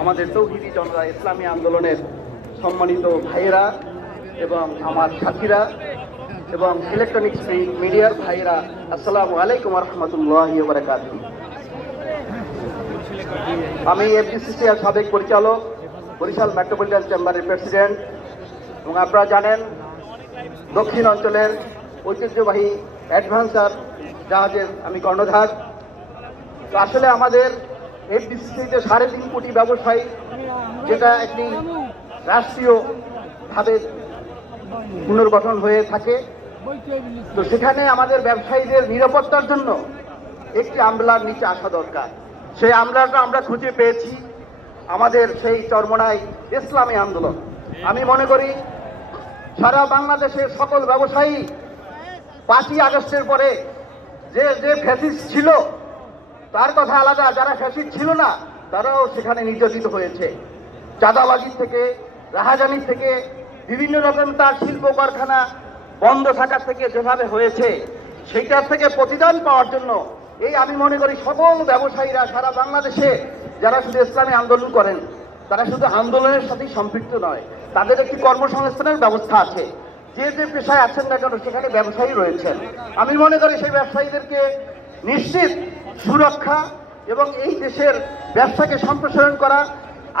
আমাদের তৌহিদি জনতা ইসলামী আন্দোলনের সম্মানিত ভাইয়েরা এবং আমার সাথীরা এবং ইলেকট্রনিক্স মিডিয়ার ভাইয়েরা, আসসালামু আলাইকুম রহমতুল্লাহি ওয়া বারাকাতুহু। আমি এফডিসিসিআর সাবেক পরিচালক, বরিশাল মেট্রোপলিটন চেম্বারের প্রেসিডেন্ট, এবং আপনারা জানেন দক্ষিণ অঞ্চলের ঐতিহ্যবাহী অ্যাডভেঞ্চার জাহাজের আমি কর্ণধার। তো আসলে আমাদের এফডিসিসিতে 3.5 কোটি ব্যবসায়ী, যেটা একটি রাষ্ট্রীয়ভাবে পুনর্গঠন হয়ে থাকে, তো সেখানে আমাদের ব্যবসায়ীদের নিরাপত্তার জন্য একটি আমলার নিচে আসা দরকার। সেই আমলাটা আমরা খুঁজে পেয়েছি আমাদের সেই চরমোনাই ইসলামী আন্দোলন। আমি মনে করি সারা বাংলাদেশের সকল ব্যবসায়ী 5ই আগস্টের পরে যে ফ্যাসিস্ট ছিল তার কথা আলাদা, যারা ফ্যাসিস্ট ছিল না তারাও সেখানে নির্যাতিত হয়েছে। চাঁদাবাজি থেকে, রাহাজানি থেকে, বিভিন্ন রকম তার শিল্প কারখানা বন্ধ থাকার থেকে যেভাবে হয়েছে, সেইটার থেকে প্রতিদান পাওয়ার জন্য আমি মনে করি সকল ব্যবসায়ীরা সারা বাংলাদেশে যারা শুধু ইসলামী আন্দোলন করেন, তারা শুধু আন্দোলনের সাথেই সম্পৃক্ত নয়, তাদের একটি কর্মসংস্থানের ব্যবস্থা আছে। যে পেশায় আছেন না কেন সেখানে ব্যবসায়ী রয়েছেন। আমি মনে করি সেই ব্যবসায়ীদেরকে নিশ্চিত সুরক্ষা এবং এই দেশের ব্যবসাকে সম্প্রসারণ করা।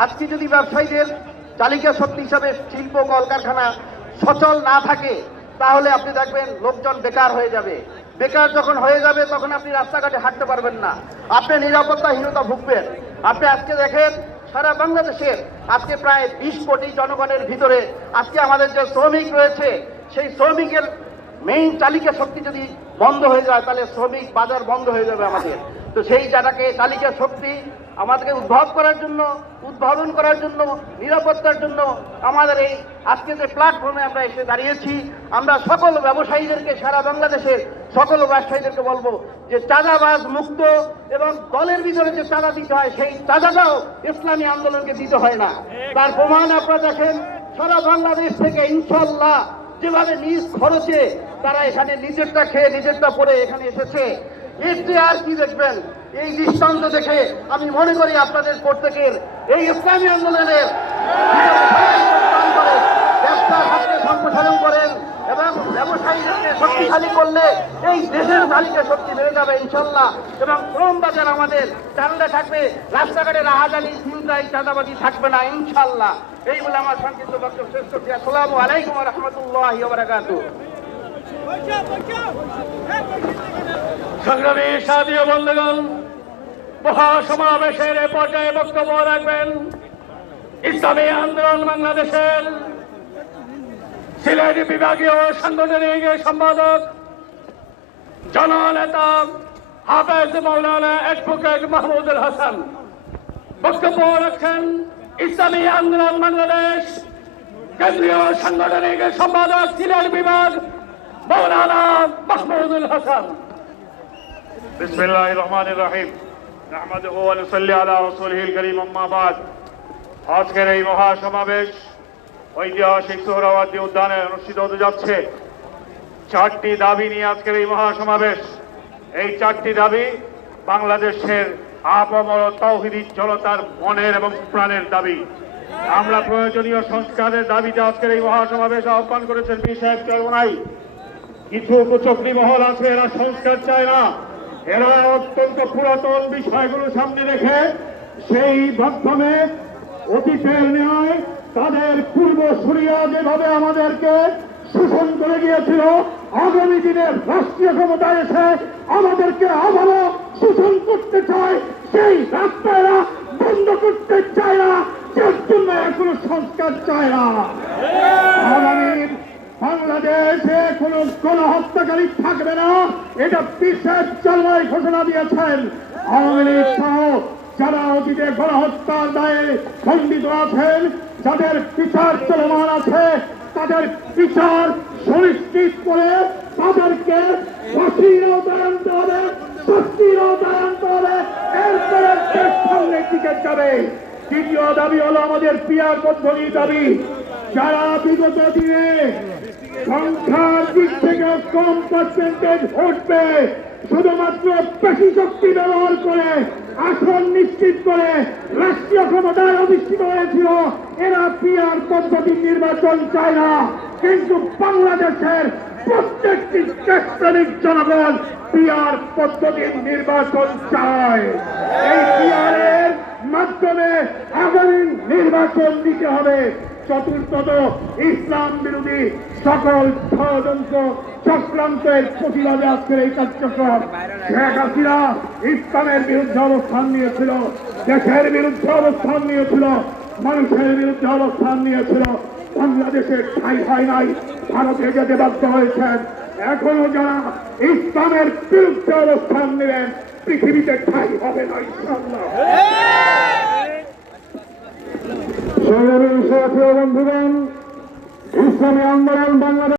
আজকে যদি ব্যবসায়ীদের চালিকা শক্তি হিসাবে শিল্প কলকারখানা সচল না থাকে, তাহলে আপনি দেখবেন লোকজন বেকার হয়ে যাবে। বেকার যখন হয়ে যাবে তখন আপনি রাস্তাঘাটে হাঁটতে পারবেন না, আপনি নিরাপত্তাহীনতা ভুগবেন। আপনি আজকে দেখেন সারা বাংলাদেশের আজকে প্রায় 20 কোটি জনগণের ভিতরে আজকে আমাদের যে শ্রমিক রয়েছে, সেই শ্রমিকের মেইন চালিকা শক্তি যদি বন্ধ হয়ে যায় তাহলে শ্রমিক বাজার বন্ধ হয়ে যাবে আমাদের। তো সেই জায়গাকে চালিকা শক্তি আমাদেরকে উদ্ভাবন করার জন্য নিরাপত্তার জন্য আমাদের এই আজকে যে প্ল্যাটফর্মে আমরা এসে দাঁড়িয়েছি, আমরা সকল ব্যবসায়ীদেরকে, সারা বাংলাদেশের সকল ব্যবসায়ীদেরকে বলবো যে চাঁদাবাজ মুক্ত এবং দলের ভিতরে যে চাঁদা দিতে হয় সেই চাঁদাটাও ইসলামী আন্দোলনকে দিতে হয় না। তার প্রমাণ আপনারা দেখেন সারা বাংলাদেশ থেকে ইনশাল্লাহ যেভাবে নিজ খরচে তারা এখানে নিজেরটা খেয়ে নিজেরটা পরে এখানে এসেছে, এর যে আর কি দেখবেন। এই দৃষ্টান্ত দেখে আমি মনে করি আপনাদের প্রত্যেকের এই ইসলামী আন্দোলনের ব্যবসা হাতকে সম্প্রসারণ করেন এবং ব্যবসায়ীদেরকে শক্তিশালী করলে এই দেশের চালিকা শক্তি বেড়ে যাবে ইনশাল্লাহ। এবং শ্রম বাজার আমাদের চালনা থাকবে, রাস্তাঘাটে রাহাজানি, ছিনতাই, চাঁদাবাজি থাকবে না ইনশাল্লাহ। এই বলে আমার সংক্ষিপ্ত বক্তব্য শেষ করছি। আসসালামু আলাইকুম ওয়া রাহমাতুল্লাহি ওয়া বারাকাতুহু। সংগ্রামী সাথী ও বন্ধুগণ, মহাসমাবেশের পর্যায়ে বক্তব্য রাখবেন ইসলামী আন্দোলন বাংলাদেশের সিলেট বিভাগীয় সাংগঠনিক সম্পাদক জননেতা হাফেজ মাওলানা অ্যাডভোকেট মাহমুদুল হাসান। বক্তব্য রাখছেন ইসলামী আন্দোলন বাংলাদেশ কেন্দ্রীয় সাংগঠনিক সম্পাদক সিলেট বিভাগ মাওলানা মাহমুদুল হাসান। বিসমিল্লাহির রহমানির রহিম। নাহমাদুহু ওয়া নুসাল্লি আলা রাসূলিহিল কারীম, আম্মা বাদ। আজকের এই মহাসমাবেশ ঐতিহাসিক সোহরাওয়ার্দী উদ্যানে অনুষ্ঠিত হতে যাচ্ছে। 4টি দাবি নিয়ে আজকের এই মহাসমাবেশ। এই 4টি দাবি বাংলাদেশের আপামর তাওহীদি জনতার মনের এবং প্রাণের দাবি। আমরা প্রয়োজনীয় সংস্কারের দাবিতে আজকের এই মহাসমাবেশ আহ্বান করেছেন পীর সাহেব চরমোনাই। কিছু কুচক্রী মহল আছে, এরা সংস্কার চায় না, এরা অত্যন্ত পুরাতন বিষয়গুলো সামনে রেখে সেই মাধ্যমে অতীতের ন্যায় তাদের পূর্বসূরীরা যেভাবে আমাদেরকে শোষণ করে গিয়েছিল, আগামী দিনের রাষ্ট্রীয় ক্ষমতায় এসে আমাদেরকে আবারও শোষণ করতে চায়। সেই রাস্তায়রা বন্ধ করতে চায় না, যার জন্য কোনো সংস্কার চায় না। আগামী বাংলাদেশে কোনো গণহত্যাকারী থাকবে না, এটা পীর সাহেব চরমোনাই ঘোষণা দিয়েছেন। আওয়ামী লীগ সহ যারা অতীতে গণহত্যার দায়ে দণ্ডিত আছেন, যাদের বিচার চলমান আছে, তাদের বিচার সুনিশ্চিত করে তাদেরকে ফাঁসির আওতায় আনতে হবে, শাস্তির আওতায় আনতে হবে, এরপরে দেশ সামনে টিকে যাবে। দ্বিতীয় দাবি হলো আমাদের পিয়ার পদ্ধতির দাবি। যারা বিগত দিনে সংখ্যার দিক থেকে কম পার্সেন্টেজ ভোট পেয়ে শুধুমাত্র পেশি শক্তি ব্যবহার করে আসন নিশ্চিত করে রাষ্ট্রীয় ক্ষমতায় অধিষ্ঠিত হয়েছিল, এরা পিআর পদ্ধতির নির্বাচন চায় না। কিন্তু বাংলাদেশের প্রত্যেকটি দেশপ্রেমিক জনগণ পিআর পদ্ধতির নির্বাচন চায়। এই পিআরের মাধ্যমে আগামী নির্বাচন দিতে হবে। চতুর্থত, ইসলাম বিরোধী সকল ষড়যন্ত্র চক্রান্তের প্রতিবাদে আজকের এই কার্যক্রম। শেখ হাসিনা ইসলামের বিরুদ্ধে অবস্থান নিয়েছিল, দেশের বিরুদ্ধে অবস্থান নিয়েছিল, মানুষের বিরুদ্ধে অবস্থান নিয়েছিল। বাংলাদেশের ঠাঁই হয় নাই, ভারতে যেতে বাধ্য হয়েছেন। এখনো যারা ইসলামের বিরুদ্ধে অবস্থান নেবেন, পৃথিবীতে ঠাঁই হবে না ইনশাআল্লাহ। বন্ধুগণ, ইসলামী আন্দোলন বাংলাদেশ